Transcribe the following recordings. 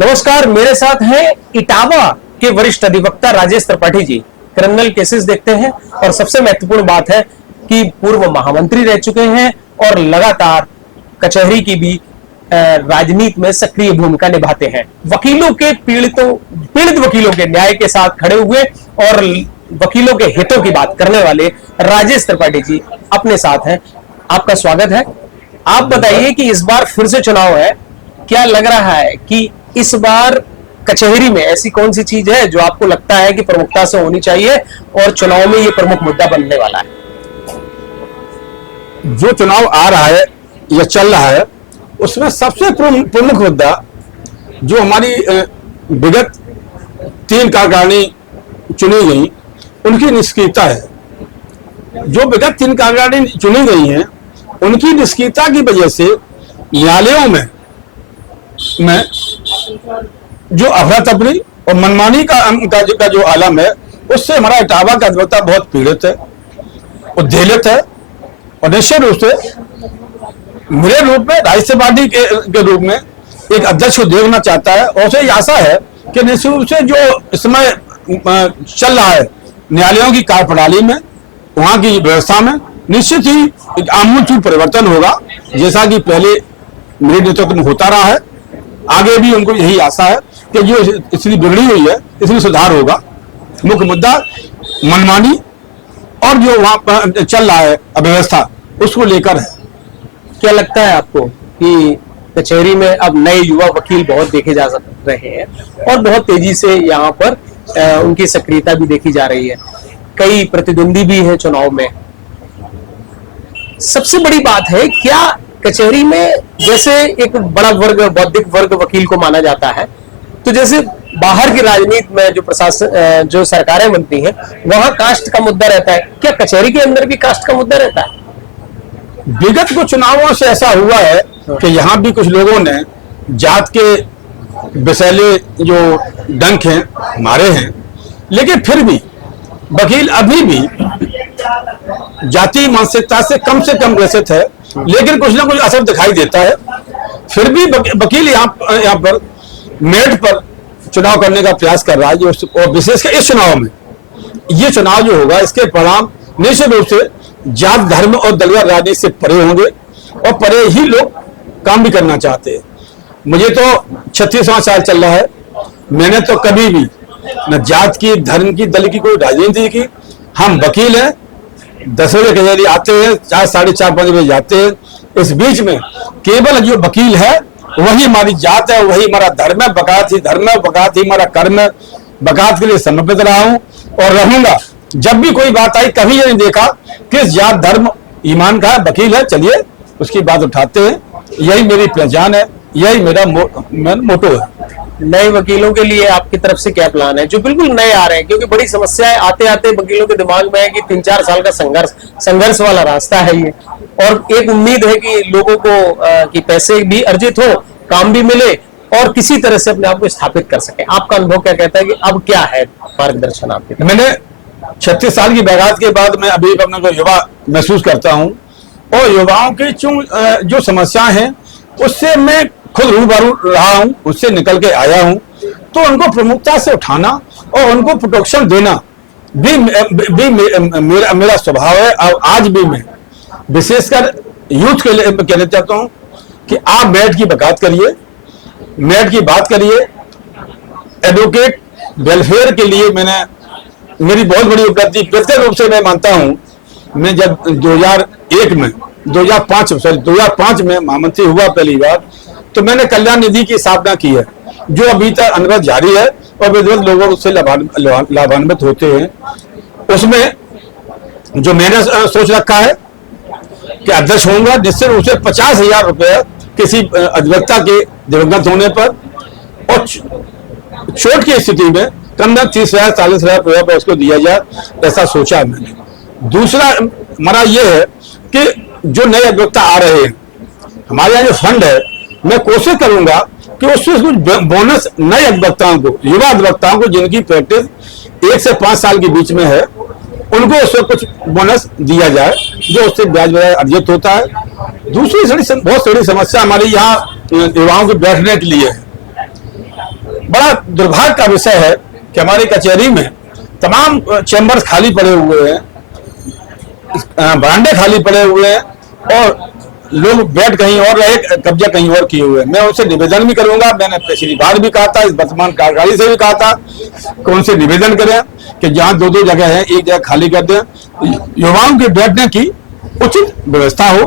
नमस्कार, मेरे साथ हैं इटावा के वरिष्ठ अधिवक्ता राजेश त्रिपाठी जी। क्रिमिनल केसेस देखते हैं और सबसे महत्वपूर्ण बात है कि पूर्व महामंत्री रह चुके हैं और लगातार कचहरी की भी राजनीति में सक्रिय भूमिका निभाते हैं। वकीलों के पीड़ित वकीलों के न्याय के साथ खड़े हुए और वकीलों के हितों की बात करने वाले राजेश त्रिपाठी जी अपने साथ हैं। आपका स्वागत है। आप बताइए कि इस बार फिर से चुनाव है, क्या लग रहा है कि इस बार कचहरी में ऐसी कौन सी चीज है जो आपको लगता है कि प्रमुखता से होनी चाहिए और चुनाव में ये प्रमुख मुद्दा बनने वाला है? जो चुनाव आ रहा है या चल रहा है उसमें सबसे प्रमुख मुद्दा जो हमारी विगत 3 कार्यकारिणी चुनी गई उनकी निष्क्रियता है। जो विगत 3 कार्यकारिणी चुनी गई हैं उनकी निष्क्रियता की वजह से न्यायालयों में जो अफरा तफरी और मनमानी का जो आलम है उससे हमारा इटावा का अधिवक्ता बहुत पीड़ित है, उद्वेलित है और निश्चित रूप से मेरे रूप में राष्ट्रीय पार्टी के रूप में एक अध्यक्ष को देखना चाहता है और उसे आशा है कि निश्चित रूप से जो इस समय चल रहा है न्यायालयों की कार्यप्रणाली में, वहां की व्यवस्था में निश्चित ही एक आमूल परिवर्तन होगा, जैसा कि पहले मेरे नेतृत्व में होता रहा है। आगे भी उनको यही आशा है कि जो स्थिति बिगड़ी हुई है इसमें सुधार होगा। मुख्य मुद्दा मनमानी और जो वहां चल रहा है अव्यवस्था उसको लेकर है। क्या लगता है आपको कि कचहरी में अब नए युवा वकील बहुत देखे जा रहे हैं और बहुत तेजी से यहाँ पर उनकी सक्रियता भी देखी जा रही है, कई प्रतिद्वंदी भी हैं चुनाव में। सबसे बड़ी बात है, क्या कचहरी में जैसे एक बड़ा वर्ग बौद्धिक वर्ग वकील को माना जाता है, तो जैसे बाहर की राजनीति में जो प्रशासन जो सरकारें बनती हैं वहां कास्ट का मुद्दा रहता है, क्या कचहरी के अंदर भी कास्ट का मुद्दा रहता है? विगत कुछ चुनावों से ऐसा हुआ है कि यहाँ भी कुछ लोगों ने जात के विषैले जो डंक हैं मारे हैं, लेकिन फिर भी वकील अभी भी जाति मानसिकता से कम ग्रसित है, लेकिन कुछ ना कुछ असर दिखाई देता है। फिर भी वकील यहाँ पर मेरिट पर चुनाव करने का प्रयास कर रहा है, और विशेषकर इस चुनाव में ये चुनाव जो होगा इसके परिणाम निश्चित रूप से जात धर्म और दलगत राजनीति से परे होंगे और परे ही लोग काम भी करना चाहते हैं। मुझे तो 36वां साल चल रहा है, मैंने तो कभी भी न जात की, धर्म की, दल की कोई राजनीति की। हम वकील हैं, 10 बजे कचहरी आते हैं, 4, साढ़े 4, 5 बजे जाते हैं। इस बीच में केवल जो वकील है वही हमारी जात है, वही हमारा धर्म है, बकात ही धर्म है, बकात ही हमारा कर्म है। बकात के लिए समर्पित रहा हूं और रहूंगा। जब भी कोई बात आई कभी ये नहीं देखा किस जात धर्म ईमान का है, वकील है, चलिए उसकी बात उठाते हैं। यही मेरी पहचान है, यही मेरा मोटो है। नए वकीलों के लिए आपकी तरफ से क्या प्लान है जो बिल्कुल नए आ रहे हैं? क्योंकि बड़ी समस्या है, आते आते वकीलों के दिमाग में है कि 3-4 साल का संघर्ष वाला रास्ता है ये, और एक उम्मीद है कि लोगों को कि पैसे भी अर्जित हो, काम भी मिले और किसी तरह से अपने आप को स्थापित कर सके। आपका अनुभव क्या कहता है कि अब क्या है मार्गदर्शन आपके? मैंने 36 साल की बैगात के बाद मैं अभी अपने को युवा महसूस करता हूँ और युवाओं की जो समस्याएं हैं उससे मैं खुद रूबरू रहा हूं, उससे निकल के आया हूं, तो उनको प्रमुखता से उठाना और उनको प्रोटेक्शन देना भी मेरा स्वभाव है। और आज भी मैं विशेषकर यूथ के लिए कहना चाहता हूं कि आप मेरिट की वकालत करिए, मेरिट की बात करिए। एडवोकेट वेलफेयर के लिए मेरी बहुत बड़ी उपलब्धि व्यक्तिगत रूप से मैं मानता हूं। मैं जब 2005 में महामंत्री हुआ पहली बार, तो मैंने कल्याण निधि की स्थापना की है जो अभी तक अनवरत जारी है और विधिवत लोग उससे लाभान्वित होते हैं। उसमें जो मैंने सोच रखा है कि अध्यक्ष होऊंगा, निश्चित रूप से 50,000 रुपये किसी अधिवक्ता के दिवंगत होने पर और चोट की स्थिति में कम से कम 30,000 40,000 रुपये पर उसको दिया जाए, ऐसा सोचा है मैंने। दूसरा हमारा ये है कि जो नए अधिवक्ता आ रहे हैं, हमारे यहाँ जो फंड है, मैं कोशिश करूंगा कि उससे कुछ बोनस नए अधिवक्ताओं को, युवा अधिवक्ताओं को जिनकी प्रैक्टिस 1 से 5 साल के बीच में है, उनको उससे कुछ बोनस दिया जाए जो उससे ब्याज वगैरह अर्जित होता है। दूसरी बहुत बड़ी समस्या हमारी यहाँ युवाओं के बैठने के लिए है। बड़ा दुर्भाग्य का विषय है कि हमारी कचहरी में तमाम चैम्बर्स खाली पड़े हुए हैं, बरामदे खाली पड़े हुए हैं और लोग बेड कहीं और रहे, कब्जा कहीं और किए हुए हैं। मैं उनसे निवेदन भी करूंगा, मैंने पिछली बार भी कहा था, इस वर्तमान कार्यकारिणी से भी कहा था कि उनसे निवेदन करें कि जहां दो दो जगह है, एक जगह खाली कर दें, युवाओं के बैठने की उचित व्यवस्था हो।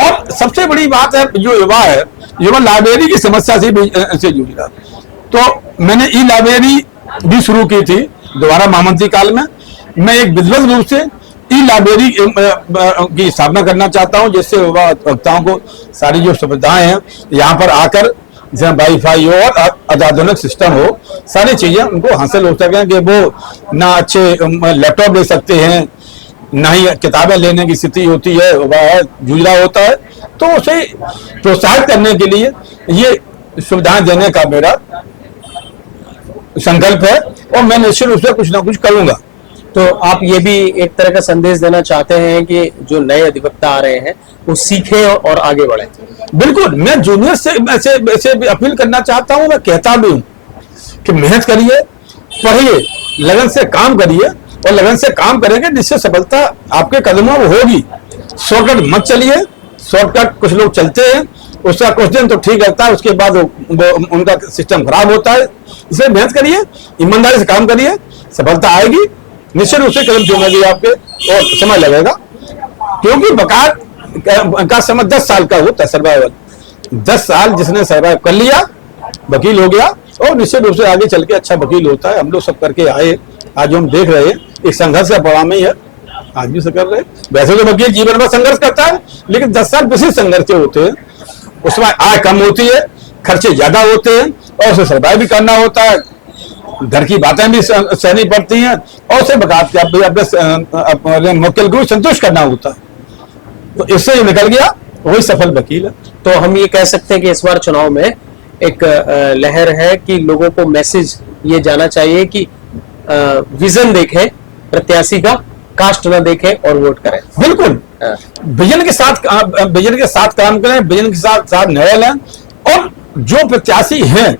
और सबसे बड़ी बात है, जो युवा है, युवा लाइब्रेरी की समस्या से जूझ रहा, तो मैंने ई लाइब्रेरी भी शुरू की थी दोबारा महामंत्री काल में। मैं एक विधिवत रूप से ई लाइब्रेरी की स्थापना करना चाहता हूं, जिससे युवा वक्ताओं को सारी जो सुविधाएं हैं यहाँ पर आकर, जहाँ वाईफाई हो और अत्याधुनिक सिस्टम हो, सारी चीजें उनको हासिल हो सकें कि वो ना अच्छे लैपटॉप ले सकते हैं, ना ही किताबें लेने की स्थिति होती है, वह जूझ रहा होता है। तो उसे प्रोत्साहित करने के लिए ये सुविधाएं देने का मेरा संकल्प है और मैं निश्चित रूप से कुछ ना कुछ करूंगा। तो आप ये भी एक तरह का संदेश देना चाहते हैं कि जो नए अधिवक्ता आ रहे हैं वो सीखें और आगे बढ़े? बिल्कुल, मैं जूनियर से भी अपील करना चाहता हूं, मैं कहता भी हूं कि मेहनत करिए, पढ़िए, लगन से काम करिए और लगन से काम करेंगे निश्चित सफलता आपके कदमों में होगी। शॉर्टकट मत चलिए, शॉर्टकट कुछ लोग चलते हैं, उसका कुछ दिन तो ठीक रहता है, उसके बाद वो उनका सिस्टम खराब होता है। इसलिए मेहनत करिए, ईमानदारी से काम करिए, सफलता आएगी, निश्चित रूप से कदम चुनेगी आपके और समय लगेगा, क्योंकि बकार का समय 10 साल का होता है सर्वाइवल। 10 साल जिसने सर्वाइव कर लिया, वकील हो गया और निश्चित रूप से आगे चल के अच्छा वकील होता है। हम लोग सब करके आए, आज हम देख रहे हैं एक संघर्ष का पड़ाव में ही है, आज भी से कर रहे हैं। वैसे तो वकील जीवन में संघर्ष करता है, लेकिन 10 साल किसी संघर्ष के होते हैं, उसमें आय कम होती है, खर्चे ज्यादा होते हैं और उसे सर्वाइव भी करना होता है, घर की बातें भी सहनी पड़ती हैं और उसे बकात के अपने मुवक्किल को संतुष्ट करना होता है। तो इससे जो निकल गया वही सफल वकील है। तो हम ये कह सकते हैं कि इस बार चुनाव में एक लहर है कि लोगों को मैसेज ये जाना चाहिए कि विजन देखें प्रत्याशी का, कास्ट न देखें और वोट करें। बिल्कुल, विजन के साथ काम करें, विजन के साथ निर्णय लें और जो प्रत्याशी हैं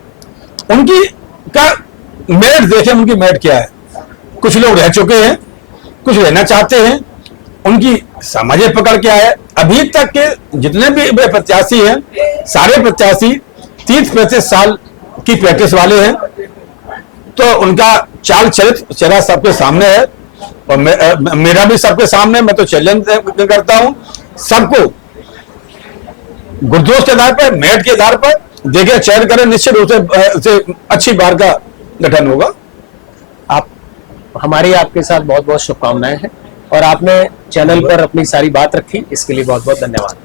उनकी का मेरिट देखें, उनकी मेरिट क्या है। कुछ लोग रह चुके हैं, कुछ रहना चाहते हैं, उनकी सामाजिक पकड़ क्या है। अभी तक के जितने भी प्रत्याशी हैं, सारे प्रत्याशी 30-35 साल की प्रैक्टिस वाले हैं, तो उनका चाल चरित्र सबके सामने है और मेरा भी सबके सामने। मैं तो चैलेंज करता हूं सबको, गुरदोष के आधार पर, मेरिट के आधार पर देखे, चयन करें, निश्चित रूप से अच्छी बार का गठन होगा। हमारी आपके साथ बहुत बहुत शुभकामनाएं हैं और आपने चैनल पर अपनी सारी बात रखी, इसके लिए बहुत बहुत धन्यवाद।